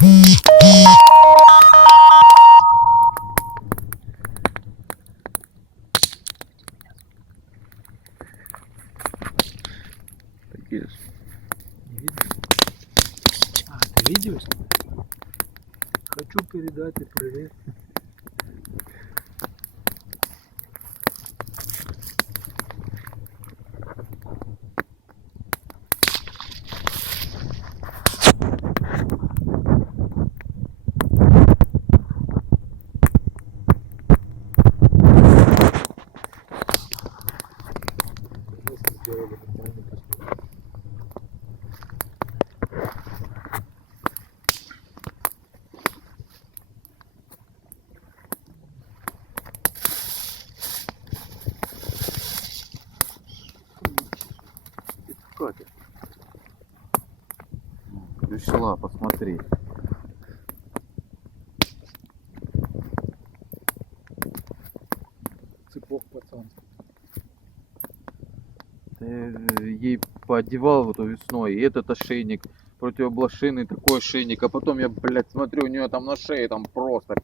Такие. А, ты видео снимаешь? Хочу передать и привет. Мы сделали нормальный просмотр. Катя. Пришла, посмотри. Цыпок пацан. Ты ей поодевал вот весной, и этот ошейник, противоблошиный такой ошейник, а потом я, блядь, смотрю, у нее там на шее там просто